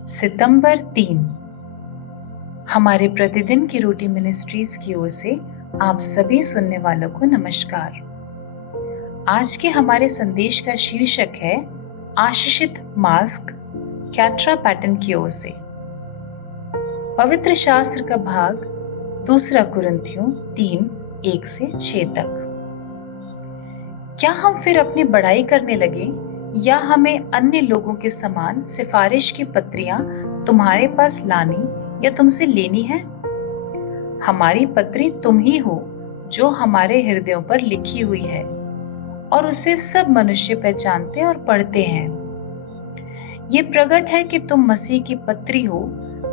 सितंबर 3। हमारे प्रतिदिन की रोटी मिनिस्ट्रीज की ओर से आप सभी सुनने वालों को नमस्कार। आज के हमारे संदेश का शीर्षक है आशीषित मास्क, कैट्रा पैटर्न की ओर से। पवित्र शास्त्र का भाग 2 कुरिन्थियों 3:1-6 तक। क्या हम फिर अपनी बड़ाई करने लगे या हमें अन्य लोगों के समान सिफारिश की पत्रियां तुम्हारे पास लानी या तुमसे लेनी है? हमारी पत्री तुम ही हो जो हमारे हृदयों पर लिखी हुई है और उसे सब मनुष्य पहचानते और पढ़ते हैं। ये प्रकट है कि तुम मसीह की पत्री हो,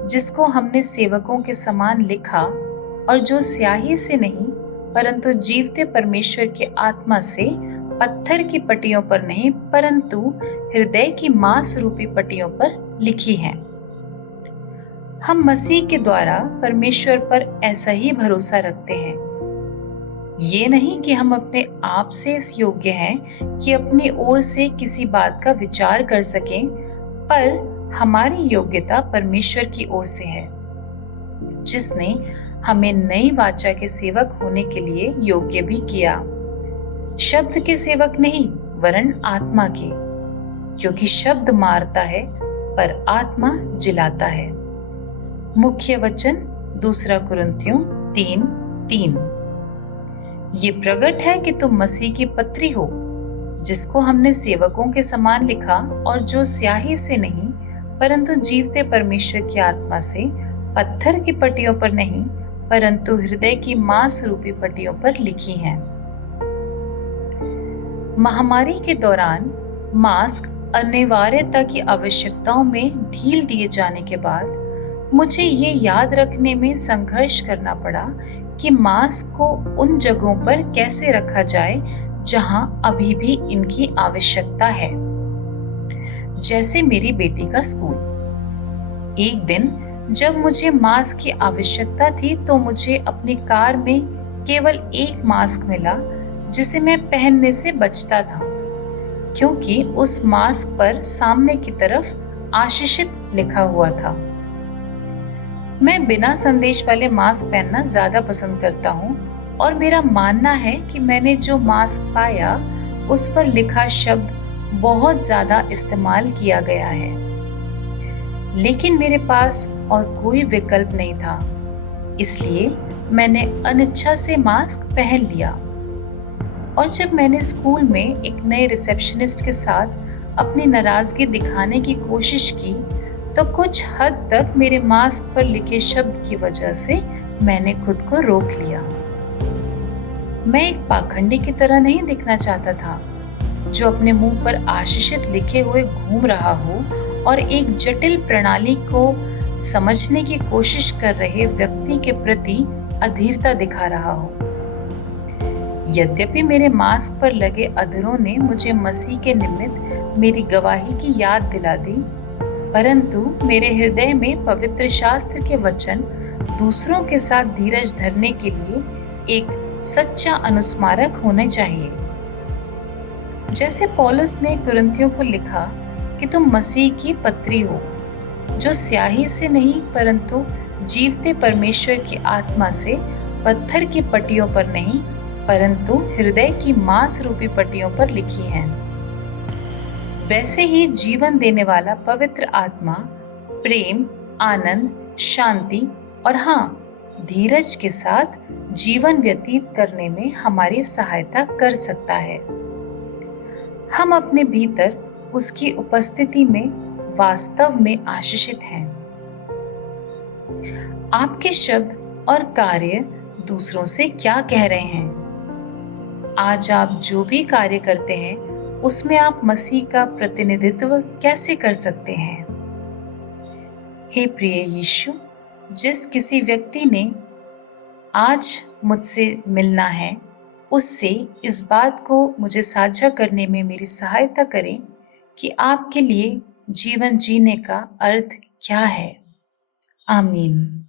जिसको हमने सेवकों के समान लिखा और जो स्याही से नहीं परंतु जीवते परमेश्वर के आत्मा से पत्थर की पट्टियों पर नहीं परंतु हृदय की मांस रूपी पट्टियों पर लिखी है। हम मसीह के द्वारा परमेश्वर पर ऐसा ही भरोसा रखते हैं। ये नहीं कि हम अपने आप से इस योग्य हैं कि अपनी ओर से किसी बात का विचार कर सकें, पर हमारी योग्यता परमेश्वर की ओर से है, जिसने हमें नई वाचा के सेवक होने के लिए योग्य भी किया। शब्द के सेवक नहीं वरन आत्मा के, क्योंकि शब्द मारता है पर आत्मा जिलाता है। मुख्य वचन 2 कुरिन्थियों 3:3। ये प्रकट है कि तुम मसीह की पत्री हो, जिसको हमने सेवकों के समान लिखा और जो स्याही से नहीं परंतु जीवते परमेश्वर की आत्मा से पत्थर की पट्टियों पर नहीं परंतु हृदय की मांस रूपी पट्टियों पर लिखी हैं। महामारी के दौरान मास्क अनिवार्यता की आवश्यकताओं में ढील दिए जाने के बाद मुझे ये याद रखने में संघर्ष करना पड़ा कि मास्क को उन जगहों पर कैसे रखा जाए जहां अभी भी इनकी आवश्यकता है, जैसे मेरी बेटी का स्कूल। एक दिन जब मुझे मास्क की आवश्यकता थी तो मुझे अपनी कार में केवल एक मास्क मिला जिसे मैं पहनने से बचता था, क्योंकि उस मास्क पर सामने की तरफ आशीषित लिखा हुआ था। मैं बिना संदेश वाले मास्क पहनना ज्यादा पसंद करता हूँ और मेरा मानना है कि मैंने जो मास्क पाया उस पर लिखा शब्द बहुत ज्यादा इस्तेमाल किया गया है, लेकिन मेरे पास और कोई विकल्प नहीं था, इसलिए मैंने अनिच्छा से मास्क पहन लिया। और जब मैंने स्कूल में एक नए रिसेप्शनिस्ट के साथ अपनी नाराजगी दिखाने की कोशिश की तो कुछ हद तक मेरे मास्क पर लिखे शब्द की वजह से मैंने खुद को रोक लिया। मैं एक पाखंडी की तरह नहीं दिखना चाहता था, जो अपने मुंह पर आशीषित लिखे हुए घूम रहा हो और एक जटिल प्रणाली को समझने की कोशिश कर रहे व्यक्ति के प्रति अधीरता दिखा रहा हो। यद्यपि मेरे मास्क पर लगे अधरों ने मुझे मसीह के निमित्त मेरी गवाही की याद दिला दी, परंतु मेरे हृदय में पवित्र शास्त्र के वचन दूसरों के साथ धीरज धरने के लिए एक सच्चा अनुस्मारक होने चाहिए। जैसे पौलुस ने कुरिन्थियों को लिखा कि तुम मसीह की पत्री हो, जो स्याही से नहीं परंतु जीवते परमेश्वर की आत्मा से पत्थर की पट्टियों पर नहीं परंतु हृदय की मांस रूपी पट्टियों पर लिखी हैं। वैसे ही जीवन देने वाला पवित्र आत्मा प्रेम, आनंद, शांति और धीरज के साथ जीवन व्यतीत करने में हमारी सहायता कर सकता है। हम अपने भीतर उसकी उपस्थिति में वास्तव में आशीषित हैं। आपके शब्द और कार्य दूसरों से क्या कह रहे हैं? आज आप जो भी कार्य करते हैं उसमें आप मसीह का प्रतिनिधित्व कैसे कर सकते हैं? हे प्रिय यीशु, जिस किसी व्यक्ति ने आज मुझसे मिलना है, उससे इस बात को मुझे साझा करने में मेरी सहायता करें कि आपके लिए जीवन जीने का अर्थ क्या है। आमीन।